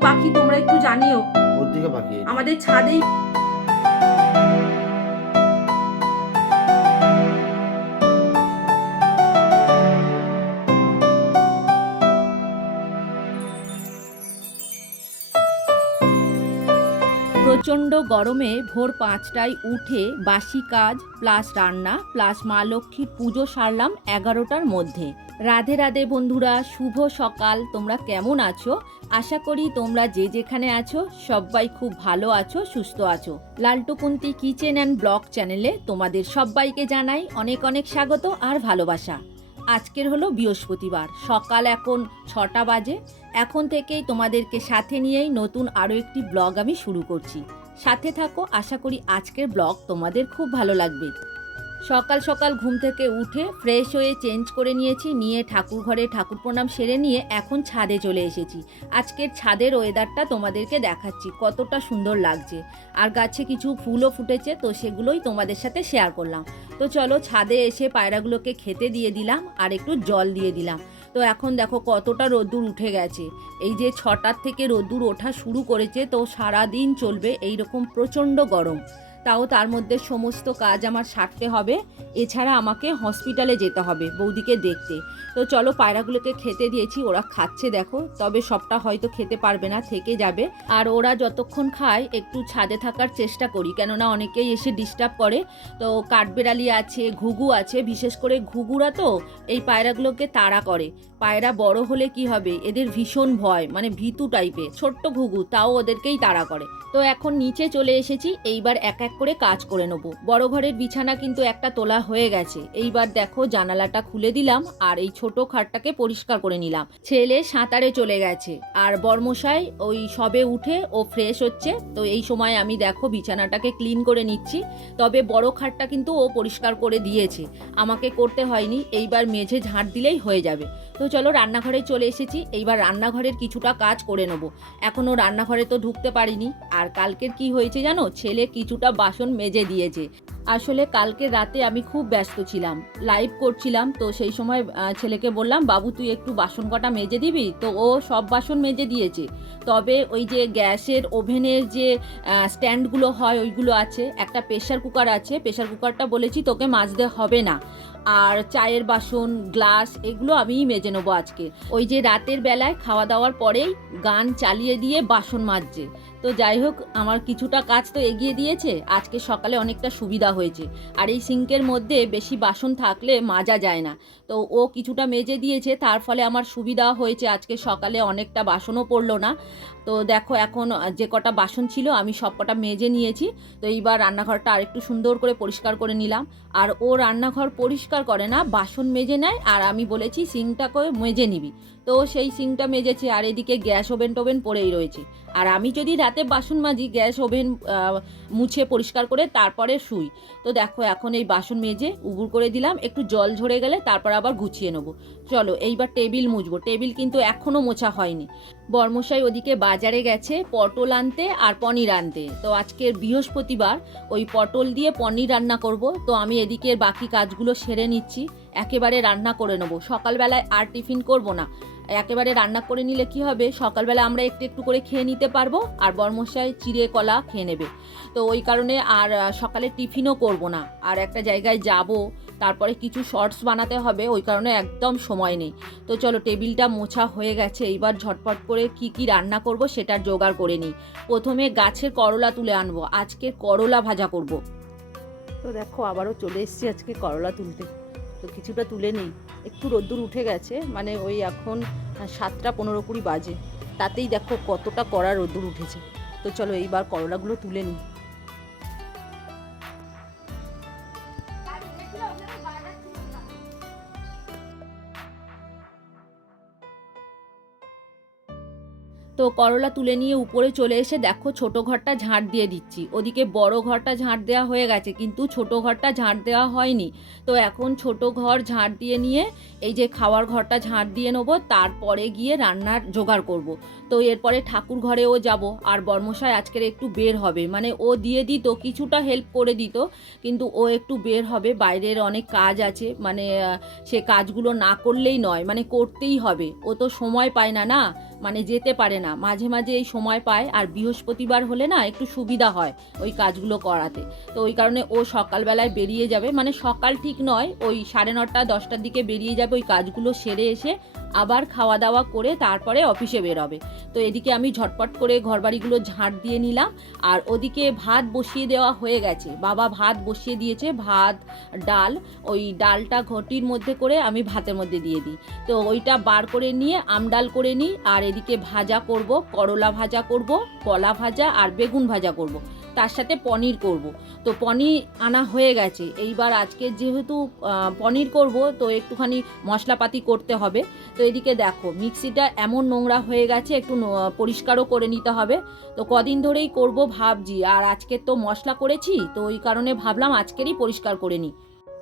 পাখি তোমরা একটু জানিও। পাখি? আমাদের ছাদেই প্রচণ্ড গরমে ভোর পাঁচটায় উঠে বাসি কাজ, প্লাস রান্না, প্লাস মা লক্ষ্মীর পুজো সারলাম এগারোটার মধ্যে। রাধে রাধে বন্ধুরা, শুভ সকাল। তোমরা কেমন আছো? আশা করি তোমরা যে যেখানে আছো, সবাই খুব ভালো আছো, সুস্থ আছো। লালটুকুন্তি কিচেন অ্যান্ড ব্লগ চ্যানেলে তোমাদের সবাইকে জানাই অনেক অনেক স্বাগত আর ভালোবাসা। আজকের হলো বৃহস্পতিবার, সকাল এখন ছটা বাজে। এখন থেকেই তোমাদেরকে সাথে নিয়েই নতুন আরও একটি ব্লগ আমি শুরু করছি। সাথে থাকো, আশা করি আজকের ব্লগ তোমাদের খুব ভালো লাগবে। সকাল সকাল ঘুম থেকে উঠে ফ্রেশ হয়ে চেঞ্জ করে নিয়েছি, নিয়ে ঠাকুর ঘরে ঠাকুর প্রণাম সেরে নিয়ে এখন ছাদে চলে এসেছি। আজকের ছাদের ওয়েদারটা তোমাদেরকে দেখাচ্ছি, কতটা সুন্দর লাগছে। আর গাছে কিছু ফুলও ফুটেছে, তো সেগুলোই তোমাদের সাথে শেয়ার করলাম। তো চলো ছাদে এসে পায়রাগুলোকে খেতে দিয়ে দিলাম, আর একটু জল দিয়ে দিলাম। তো এখন দেখো কতটা রোদ্দুর উঠে গেছে। এই যে ছটার থেকে রোদ্দুর ওঠা শুরু করেছে, তো সারাদিন চলবে এই রকম প্রচণ্ড গরম। তাও তার মধ্যে সমস্ত কাজ আমার সারতে হবে। এছাড়া আমাকে হসপিটালে যেতে হবে বৌদিকে দেখতে। তো চলো পায়রাগুলোকে খেতে দিয়েছি, ওরা খাচ্ছে দেখো। তবে সবটা হয়তো খেতে পারবে না, থেকে যাবে। আর ওরা যতক্ষণ খায়, একটু ছাদে থাকার চেষ্টা করি। কেননা অনেকেই এসে ডিস্টার্ব করে। তো কাঠবেড়ালি আছে, ঘুঘু আছে, বিশেষ করে ঘুঘুরা তো এই পায়রাগুলোকে তাড়া করে। পায়রা বড় হলে কি হবে? এদের ভীষণ ভয় মানে ভীতু টাইপের ছোট্ট ঘুঘু, তাও ওদেরকেই তাড়া করে। তো এখন নিচে চলে এসেছি, এইবার এক এক করে কাজ করে নেব। বড় ঘরের বিছানা কিন্তু একটা তোলা হয়ে গেছে। এইবার দেখো জানালাটা খুলে দিলাম, আর এই ছোট খাটটাকে পরিষ্কার করে নিলাম। ছেলে সাঁতারে চলে গেছে, আর বর্মশাই ওই সবে উঠে ও ফ্রেশ হচ্ছে। তো এই সময় আমি দেখো বিছানাটাকে ক্লিন করে নিচ্ছি, তবে বড় খাটটা কিন্তু ও পরিষ্কার করে দিয়েছে। আমাকে করতে হয়নি, এইবার মেঝে ঝাঁট দিলেই হয়ে যাবে। তো চলো রান্নাঘরে চলে এসেছি। এইবার রান্নাঘরের কিছুটা কাজ করে নেব। এখনও রান্নাঘরে তো ঢুকতে পারিনি। আর কালকের কি হয়েছে জানো? ছেলে কিছুটা বাসন মেজে দিয়েছে। আসলে কালকে রাতে আমি খুব ব্যস্ত ছিলাম। লাইভ করছিলাম। তো সেই সময় ছেলেকে বললাম, বাবু, তুই একটু বাসন কটা মেজে দিবি? তো ও সব বাসন মেজে দিয়েছে। তবে ওই যে গ্যাসের ওভেনের যে স্ট্যান্ডগুলো হয়, ওইগুলো আছে। একটা প্রেশার কুকার আছে। প্রেশার কুকারটা বলেছি, তোকে মাজতে হবে না। আর চায়ের বাসন, গ্লাস, এগুলো আমিই মেজে নেব আজকে। ওই যে রাতের বেলায় খাওয়া দাওয়ার পরেই গান চালিয়ে দিয়ে বাসন মাজছে। তো যাই হোক, আমার কিছুটা কাজ তো এগিয়ে দিয়েছে। আজকে সকালে অনেকটা সুবিধা হয়েছে। আর এই সিঙ্কের মধ্যে বেশি বাসন থাকলে মাজা যায় না। তো ও কিছুটা মেজে দিয়েছে, তার ফলে আমার সুবিধা হয়েছে। আজকে সকালে অনেকটা বাসনও পড়ল না। তো দেখো এখন যে কটা বাসন ছিল আমি সব কটা মেজে নিয়েছি। তো এইবার রান্নাঘরটা আরেকটু সুন্দর করে পরিষ্কার করে নিলাম। আর ও রান্নাঘর পরিষ্কার করে না, বাসন মেজে নেয়। আর আমি বলেছি, সিংটাকে মেজে নিবি। তো সেই সিঙ্কটা মেজেছে আর এদিকে গ্যাস ওভেন টোভেন পড়েই রয়েছে। আর আমি যদি রাতে বাসন মাজি, গ্যাস ওভেন মুছে পরিষ্কার করে তারপরে শুই। তো দেখো এখন এই বাসন মেজে উবুর করে দিলাম, একটু জল ঝরে গেলে তারপর আবার গুছিয়ে নেব। চলো এইবার টেবিল মুছবো, টেবিল কিন্তু এখনও মোছা হয়নি। বর্মশাই ওদিকে বাজারে গেছে পটল আনতে আর পনির আনতে। তো আজকের বৃহস্পতিবার ওই পটল দিয়ে পনির রান্না করব। তো আমি এদিকে বাকি কাজগুলো সেরে নিচ্ছি। একেবারে রান্না করে নেব। সকালবেলায় আর টিফিন করব না। একেবারে রান্না করে নিলে কি হবে? সকালবেলা আমরা একটু একটু করে খেয়ে নিতে পারব আর বর্মশাই চিড়ে কলা খেয়ে নেবে। তো ওই কারণে আর সকালে টিফিনও করব না। আর একটা জায়গায় যাব, তারপরে কিছু শর্টস বানাতে হবে, ওই কারণে একদম সময় নেই। তো চলো, টেবিলটা মোছা হয়ে গেছে। এইবার ঝটপট করে কি কি রান্না করব সেটার জোগাড় করে নিই। প্রথমে গাছের করলা তুলে আনব। আজকে করলা ভাজা করব। তো দেখো, আবারও চলে এসেছি আজকে করলা তুলতে। তো কিছুটা তুলে নিই। একটু রোদ্দুর উঠে গেছে মানে ওই এখন সাতটা পনেরো কুড়ি বাজে। তাতেই দেখো কতটা কড়া রোদ্দুর উঠেছে। তো চলো এইবার করলাগুলো তুলে নিই। তো করলা তুলে নিয়ে উপরে চলে এসে দেখো ছোট ঘরটা ঝাঁট দিয়ে দিচ্ছি। ওদিকে বড় ঘরটা ঝাঁট দেওয়া হয়ে গেছে, কিন্তু ছোট ঘরটা ঝাঁট দেওয়া হয়নি। তো এখন ছোট ঘর ঝাঁট দিয়ে নিয়ে এই যে খাওয়ার ঘরটা ঝাঁট দিয়ে নেব, তারপরে গিয়ে রান্নার জোগাড় করব। তো এরপরে ঠাকুর ঘরেও যাব, আর বর্মশাই আজকের একটু বের হবে। মানে ও দিয়ে দিত, কিছুটা হেল্প করে দিত, কিন্তু ও একটু বের হবে, বাইরের অনেক কাজ আছে। মানে সে কাজগুলো না করলেই নয় মানে করতেই হবে। ও তো সময় পায় না না? মানে যেতে পারে না। মাঝে মাঝে এই সময় পায় আর বৃহস্পতিবার হলে না একটু সুবিধা হয় ওই কাজগুলো করাতে। তো ওই কারণে ও সকালবেলায় বেরিয়ে যাবে। মানে সকাল ঠিক নয়, ওই সাড়ে নটা, দশটার দিকে বেরিয়ে যাবে ওই কাজগুলো সেরে এসে আবার খাওয়া দাওয়া করে তারপরে অফিসে বেরোবে। তো এদিকে আমি ঝটপট করে ঘরবাড়িগুলো ঝাঁট দিয়ে নিলাম আর ওদিকে ভাত বসিয়ে দেওয়া হয়ে গেছে। বাবা ভাত বসিয়ে দিয়েছে, ভাত, ডাল, ওই ডালটা ঘটির মধ্যে করে আমি ভাতের মধ্যে দিয়ে দিই। তো ওইটা বার করে নিয়ে, আমডাল করে নিই আর এদিকে ভাজা করব, করলা ভাজা করব, কলা ভাজা আর বেগুন ভাজা করব। তার সাথে পনির করব। তো পনির আনা হয়ে গেছে। এইবার আজকে যেহেতু পনির করব, তো একটুখানি মশলাপাতি করতে হবে। তো এদিকে দেখো, মিক্সিটা এমন নোংরা হয়ে গেছে, একটু পরিষ্কারও করে নিতে হবে। তো কদিন ধরেই করব ভাবছি। আর আজকে তো মশলা করেছি, তো ওই কারণে ভাবলাম আজকেরই পরিষ্কার করে নিই।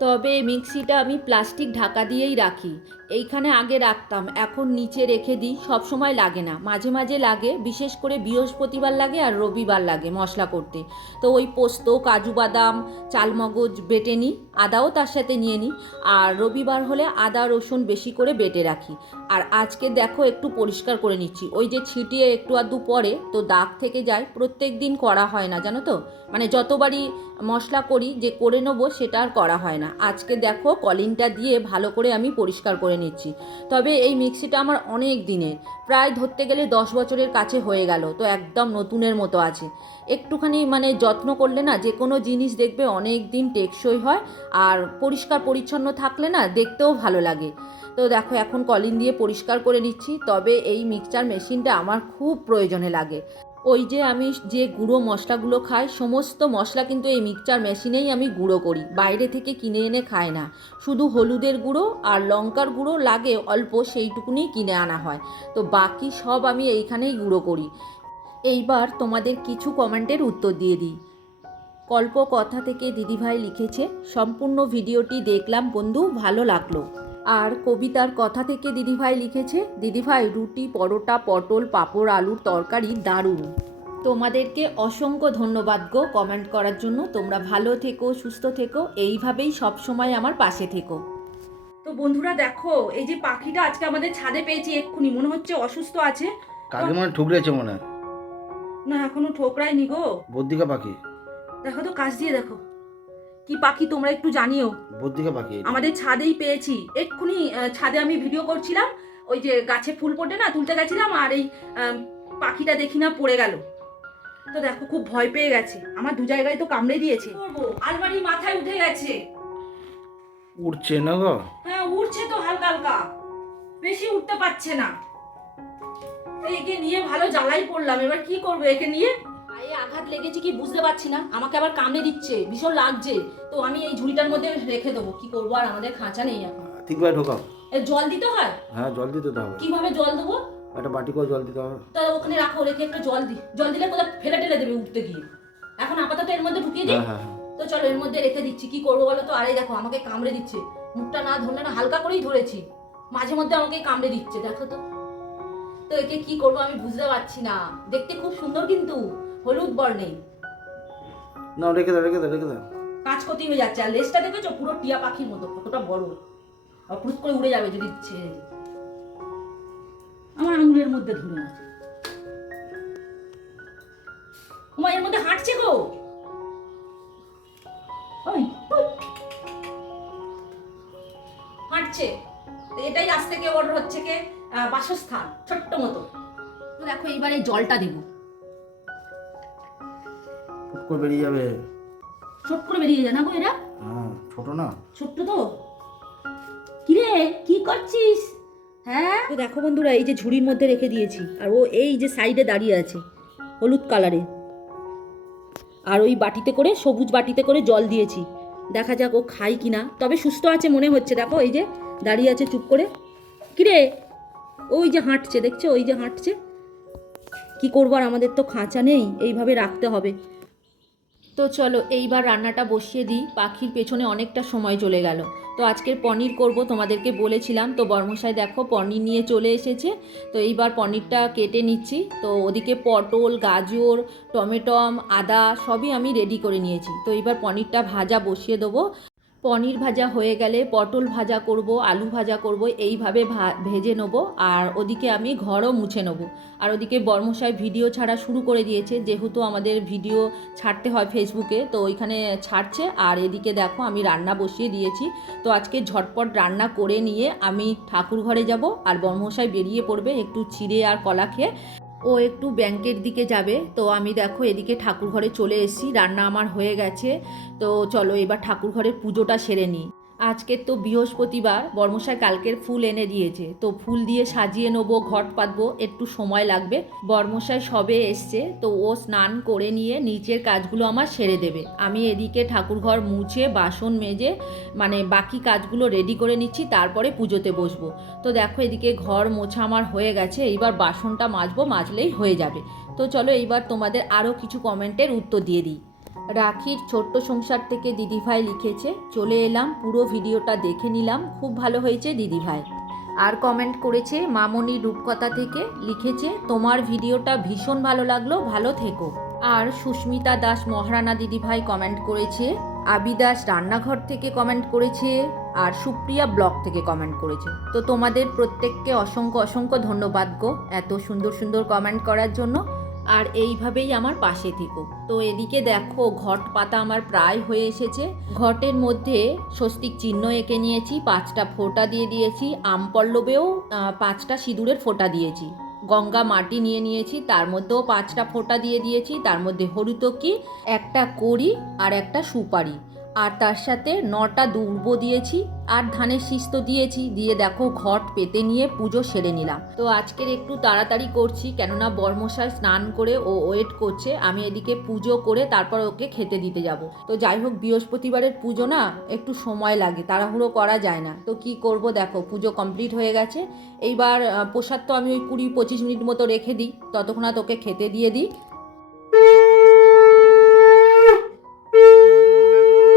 তবে মিক্সিটা আমি প্লাস্টিক ঢাকা দিয়েই রাখি। এইখানে আগে রাখতাম, এখন নিচে রেখে দিই, সবসময় লাগে না। মাঝে মাঝে লাগে, বিশেষ করে বৃহস্পতিবার লাগে আর রবিবার লাগে মশলা করতে। তো ওই পোস্ত, কাজু বাদাম, চালমগজ বেটে নিই, আদাও তার সাথে নিয়ে নিই। আর রবিবার হলে আদা, রসুন বেশি করে বেটে রাখি। আর আজকে দেখো একটু পরিষ্কার করে নিচ্ছি। ওই যে ছিটিয়ে একটু আধটু পরে তো দাগ থেকে যায়। প্রত্যেক দিন করা হয় না, জানো তো? মানে যতবারই মশলা করি, যে করে নেব সেটা আর করা হয় না। আজকে দেখো কলিনটা দিয়ে ভালো করে আমি পরিষ্কার করে নিচ্ছি। তবে এই মিক্সিটা আমার অনেক দিনের, প্রায় ধরতে গেলে দশ বছরের কাছে হয়ে গেল, তো একদম নতুনের মতো আছে। একটুখানি মানে যত্ন করলে না, যে কোনো জিনিস দেখবে অনেক দিন টেকসই হয়, আর পরিষ্কার পরিচ্ছন্ন থাকলে না দেখতেও ভালো লাগে। তো দেখো এখন কলিন দিয়ে পরিষ্কার করে নিচ্ছি, তবে এই মিক্সচার মেশিনটা আমার খুব প্রয়োজনে লাগে। ওই যে আমি যে গুঁড়ো মশলাগুলো খাই, সমস্ত মশলা কিন্তু এই মিক্সচার মেশিনেই আমি গুঁড়ো করি। বাইরে থেকে কিনে এনে খাই না। শুধু হলুদের গুঁড়ো আর লঙ্কার গুঁড়ো লাগে, অল্প সেইটুকুনি কিনে আনা হয়। তো বাকি সব আমি এইখানেই গুঁড়ো করি। এইবার তোমাদের কিছু কমেন্টের উত্তর দিয়ে দিই। কল্প কথা থেকে দিদিভাই লিখেছে, সম্পূর্ণ ভিডিওটি দেখলাম বন্ধু, ভালো লাগল। আর কবিতার কথা থেকে দিদিভাই লিখেছে দিদিভাই রুটি পরোটা পটল পাঁপড় আলুর তরকারি দারুণ। তোমাদেরকে অসংখ্য ধন্যবাদ গো কমেন্ট করার জন্য। তোমরা ভালো থেকো সুস্থ থেকো এইভাবেই সব সময় আমার পাশে থেকো। তো বন্ধুরা দেখো এই যে পাখিটা আজকে আমাদের ছাদে পেয়েছি এক্ষুনি মনে হচ্ছে অসুস্থ আছে। কাকে মানে ঠুকরেছে মনে হয়। না এখনও ঠোকরায়নি গো। বদ্রিকা পাখি। দেখো তো কাজ দিয়ে দেখো। কি পাখি তোমরা একটু জানিও? বদ্রিকা পাখি আমাদের ছাদেই পেয়েছি। এক্ষুনি ছাদে আমি ভিডিও করছিলাম ওই যে গাছে ফুল ফোটে না তুলতে গেছিলাম আর এই পাখিটা দেখি না পড়ে গেল। তো দেখো খুব ভয় পেয়ে গেছে। আমার দু জায়গায় তো কামড়ে দিয়েছে। আলমারি মাথায় উঠে গেছে। উড়ছে না গো? হ্যাঁ উড়ছে তো হালকা হালকা। বেশি উঠতে পারছে না। তো একে নিয়ে ভালো জ্বালাই পড়লাম। এবার কি করব একে নিয়ে? পায়ে আঘাত লেগেছে কি বুঝতে পারছি না। আমাকে আবার কামড়ে দিচ্ছে ভীষণ লাগছে। তো আমি এই ঝুড়িটার মধ্যে রেখে দেবো। কি করব আর আমাদের খাঁচা নেই এখন। ঠিকভাবে ঢোকাও। এ জল দিতে হয়? হ্যাঁ জল দিতে তো হবে। কীভাবে জল দেবো? একটা বাটি করে জল দিতে হবে। তাহলে ওখানে রাখো রেখে একটু জল দি। জল দিলে কোথাও ফেলে টেলে দেবে উঠতে গিয়ে। এখন আপাতত এর মধ্যে ঢুকিয়ে দিই? হ্যাঁ হ্যাঁ হ্যাঁ। তো চলো এর মধ্যে রেখে দিচ্ছি। কি করব বলো তো? আরে দেখো আমাকে কামড়ে দিচ্ছে। মুখটা না ধরলে না হালকা করেই ধরেছি। মাঝে মধ্যে আমাকে কামড়ে দিচ্ছে দেখো তো। তো একে কি করব আমি বুঝতে পারছি না। দেখতে খুব সুন্দর কিন্তু। হলুদ বর্ণে না রেখে দাও রেখে দাও রেখে দাও। কাজ করতেই হয়ে যাচ্ছে আর লেজটা দেখেছ? পুরো টিয়া পাখির মতো কতটা বড়। আর পুরুত করে উড়ে যাবে যদি ছেড়ে। আমার আঙুলের মধ্যে ধরে আছে। ওমা এর মধ্যে হাঁটছে গো। ওই। হাঁটছে। এটাই আজ থেকে ওর হচ্ছে কে বাসস্থান ছোট্ট মতো। তো দেখো এইবার এই জলটা দেবো। করে বেরিয়ে যাবে। চট করে বেরিয়ে যায় না গো এরা। হ্যাঁ ছোট না। ছোট্ট তো। কিরে কি করছিস? হ্যাঁ? তো দেখো বন্ধুরা এই যে ঝুড়ির মধ্যে রেখে দিয়েছি আর ও এই যে সাইডে দাঁড়িয়ে আছে হলুদ কালারে। আর ওই বাটিতে করে সবুজ বাটিতে করে জল দিয়েছি। দেখা যাক ও খাই কিনা। তবে সুস্থ আছে মনে হচ্ছে দেখো এই যে দাঁড়িয়ে আছে চুপ করে। কিরে ওই যে হাঁটছে দেখছ? ওই যে হাঁটছে। কি করব আর আমাদের তো খাঁচা নেই এইভাবে রাখতে হবে। তো চলো এইবার রান্নাটা বসিয়ে দিই। পাখির পেছনে অনেকটা সময় চলে গেল। তো আজকের পনির করব, তোমাদেরকে বলেছিলাম। তো বর্মশাই দেখো পনির নিয়ে চলে এসেছে। তো এইবার পনিরটা কেটে নিচ্ছি। তো ওদিকে পটল, গাজর, টমেটম, আদা সবই আমি রেডি করে নিয়েছি। তো এইবার পনিরটা ভাজা বসিয়ে দেবো। পনির ভাজা হয়ে গেলে পটল ভাজা করব, আলু ভাজা করব, এইভাবে ভেজে নেব। আর ওদিকে আমি ঘরও মুছে নেব। আর ওদিকে বর্মশাই ভিডিও ছাড়া শুরু করে দিয়েছে। যেহেতু আমাদের ভিডিও ছাড়তে হয় ফেসবুকে, তো ওইখানে ছাড়ছে। আর এদিকে দেখো আমি রান্না বসিয়ে দিয়েছি। তো আজকে ঝটপট রান্না করে নিয়ে আমি ঠাকুর ঘরে যাব। আর বর্মশাই বেরিয়ে পড়বে একটু চিড়ে আর কলা খেয়ে। ও একটু ব্যাংকের দিকে যাবে। তো আমি দেখো এদিকে ঠাকুর ঘরে চলে এসেছি, রান্না আমার হয়ে গেছে। তো চলো এবার ঠাকুর ঘরের পুজোটা সেরে নিই। আজকের তো বৃহস্পতিবার, বর্মশাই কালকের ফুল এনে দিয়েছে। তো ফুল দিয়ে সাজিয়ে নেব, ঘট পাতবো, একটু সময় লাগবে। বর্মশাই সবে এসছে, তো ও স্নান করে নিয়ে নিচের কাজগুলো আমার সেরে দেবে। আমি এদিকে ঠাকুরঘর মুছে, বাসন মেজে মানে বাকি কাজগুলো রেডি করে নিচ্ছি, তারপরে পুজোতে বসবো। তো দেখো এদিকে ঘর মোছা আমার হয়ে গেছে, এইবার বাসনটা মাজবো, মাজলেই হয়ে যাবে। তো চলো এইবার তোমাদের আরও কিছু কমেন্টের উত্তর দিয়ে দিই। রাখির ছোট্ট সংসার থেকে দিদিভাই লিখেছে। চলে এলাম, পুরো ভিডিওটা দেখে নিলাম। খুব ভালো হয়েছে দিদিভাই আর কমেন্ট করেছে মামনি রূপকথা থেকে, লিখেছে, তোমার ভিডিওটা ভীষণ ভালো লাগল, ভালো থেকো। আর সুস্মিতা দাস মহারানা দিদিভাই কমেন্ট করেছে আবিদাস রান্নাঘর থেকে কমেন্ট করেছে, আর সুপ্রিয়া ব্লগ থেকে কমেন্ট করেছে। তো তোমাদের প্রত্যেককে অসংখ্য অসংখ্য ধন্যবাদ গো, এত সুন্দর সুন্দর কমেন্ট করার জন্য। আর এইভাবেই আমার পাশে থেকো। তো এদিকে দেখো, ঘট পাতা আমার প্রায় হয়ে এসেছে। ঘটের মধ্যে স্বস্তিক চিহ্ন এঁকে নিয়েছি, পাঁচটা ফোঁটা দিয়ে দিয়েছি, আম পল্লবেও পাঁচটা সিঁদুরের ফোঁটা দিয়েছি। গঙ্গা মাটি নিয়ে নিয়েছি, তার মধ্যেও পাঁচটা ফোঁটা দিয়ে দিয়েছি, তার মধ্যে হরুতকি একটা কড়ি আর একটা সুপারি। আর তার সাথে নটা দুর্ব দিয়েছি, আর ধানের শীষ তো দিয়েছি, দিয়ে দেখো ঘট পেতে নিয়ে পুজো সেরে নিলাম। তো আজকের একটু তাড়াতাড়ি করছি, কেননা বর্মশাই স্নান করে ও ওয়েট করছে, আমি এদিকে পুজো করে তারপর ওকে খেতে দিতে যাব। তো যাই হোক, বৃহস্পতিবারের পুজো না, একটু সময় লাগে, তাড়াহুড়ো করা যায় না। তো কি করব দেখো, পুজো কমপ্লিট হয়ে গেছে। এইবার প্রসাদ তো আমি ওই কুড়ি পঁচিশ মিনিট মতো রেখে দিই ততক্ষণ তোকে খেতে দিয়ে দিই।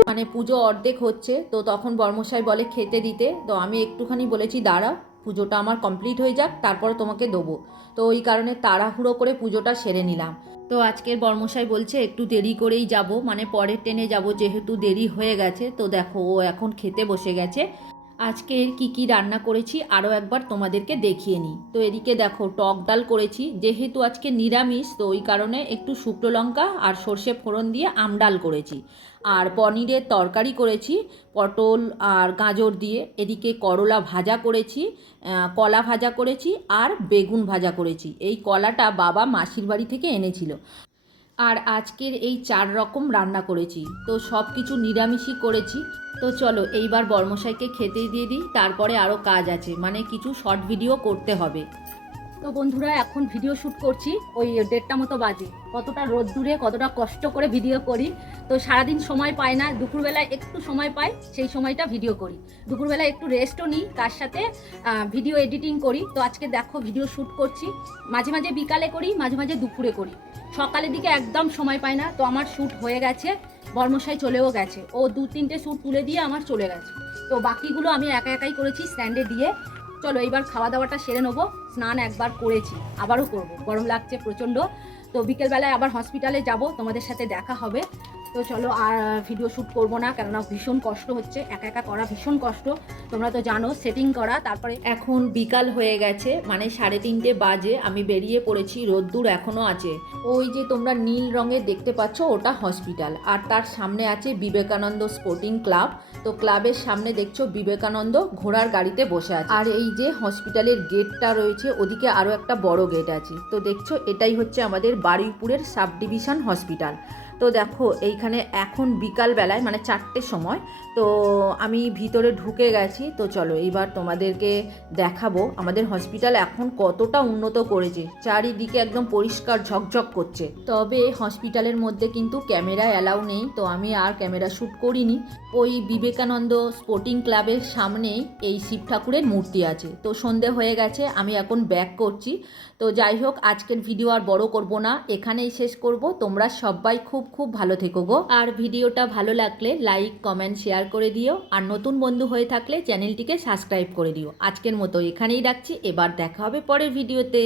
মানে পুজো অর্ধেক হচ্ছে, তো তখন বর্মশাই বলে খেতে দিতে। তো আমি একটুখানি বলেছি দাঁড়া পুজোটা আমার কমপ্লিট হয়ে যাক, তারপর তোমাকে দেবো। তো ওই কারণে তাড়াহুড়ো করে পুজোটা সেরে নিলাম। তো আজকের বর্মশাই বলছে, একটু দেরি করেই যাব মানে পরের ট্রেনে যাব, যেহেতু দেরি হয়ে গেছে, তো দেখো, ও এখন খেতে বসে গেছে। আজকের কি কি রান্না করেছি আরও একবার তোমাদেরকে দেখিয়ে নিই। তো এদিকে দেখো, টক ডাল করেছি, যেহেতু আজকে নিরামিষ, তো ওই কারণে একটু শুকনো লঙ্কা আর সর্ষে ফোড়ন দিয়ে আমডাল করেছি। আর পনিরের তরকারি করেছি, পটল আর গাজর দিয়ে। এদিকে করলা ভাজা করেছি কলা ভাজা করেছি আর বেগুন ভাজা করেছি। এই কলাটা বাবা মাসির বাড়ি থেকে এনেছিল। আর আজকের এই চার রকম রান্না করেছি। তো সব কিছু নিরামিষই করেছি। তো চলো, এইবার বর্মশাইকে খেতে দিয়ে দিই, তারপরে আরও কাজ আছে। মানে কিছু শর্ট ভিডিও করতে হবে। তো বন্ধুরা, এখন ভিডিও শ্যুট করছি। ওই দেড়টা মতো বাজে। কতটা রোদ দূরে কতটা কষ্ট করে ভিডিও করি। তো সারাদিন সময় পাই না, দুপুরবেলায় একটু সময় পাই, সেই সময়টা ভিডিও করি। দুপুরবেলায় একটু রেস্টও নিই, তার সাথে ভিডিও এডিটিং করি। তো আজকে দেখো ভিডিও শ্যুট করছি। মাঝে মাঝে বিকালে করি, মাঝে মাঝে দুপুরে করি। সকালের দিকে একদম সময় পাই না, তো আমার শ্যুট হয়ে গেছে, বর্মশাই চলেও গেছে। ও দু তিনটে শ্যুট তুলে দিয়ে আমার চলে গেছে। তো বাকিগুলো আমি একা একাই করেছি স্ট্যান্ডে দিয়ে। চলো এইবার খাওয়া দাওয়াটা সেরে নেব, স্নান একবার করেছি, আবারও করব। গরম লাগছে প্রচণ্ড। তো বিকেলবেলায় আবার হসপিটালে যাব, তোমাদের সাথে দেখা হবে। তো চলো আর ভিডিও শ্যুট করব না, কেননা ভীষণ কষ্ট হচ্ছে। একা একা করা ভীষণ কষ্ট। তোমরা তো জানো সেটিং করা। তারপরে এখন বিকাল হয়ে গেছে মানে সাড়ে তিনটে বাজে। আমি বেরিয়ে পড়েছি, রোদ্দুর এখনও আছে। ওই যে তোমরা নীল রঙের দেখতে পাচ্ছ, ওটা হসপিটাল আর তার সামনে আছে বিবেকানন্দ স্পোর্টিং ক্লাব তো ক্লাবের সামনে দেখছ বিবেকানন্দ ঘোড়ার গাড়িতে বসে আছে। আর এই যে হসপিটালের গেটটা রয়েছে, ওদিকে আরও একটা বড় গেট আছে। তো দেখছ, এটাই হচ্ছে আমাদের বারুইপুরের সাব ডিভিশন হসপিটাল তো দেখো এইখানে এখন বিকালবেলায় মানে চারটের সময় তো আমি ভিতরে ঢুকে গেছি। তো চলো এইবার তোমাদেরকে দেখাবো আমাদের হসপিটাল এখন কতটা উন্নত করেছে। চারিদিকে একদম পরিষ্কার ঝকঝক করছে। তবে হসপিটালের মধ্যে কিন্তু ক্যামেরা অ্যালাউ নেই। তো আমি আর ক্যামেরা শ্যুট করিনি। ওই বিবেকানন্দ স্পোর্টিং ক্লাবের সামনেই এই শিব ঠাকুরের মূর্তি আছে। তো সন্ধে হয়ে গেছে, আমি এখন ব্যাক করছি। তো যাই হোক, আজকের ভিডিও আর বড় করব না। এখানেই শেষ করব। তোমরা সবাই খুব খুব ভালো থেকো গো। আর ভিডিওটা ভালো লাগলে লাইক কমেন্ট শেয়ার করে দিও। আর নতুন বন্ধু হয়ে থাকলে চ্যানেলটিকে সাবস্ক্রাইব করে দিও। আজকের মতো এখানেই রাখছি। এবার দেখা হবে পরের ভিডিওতে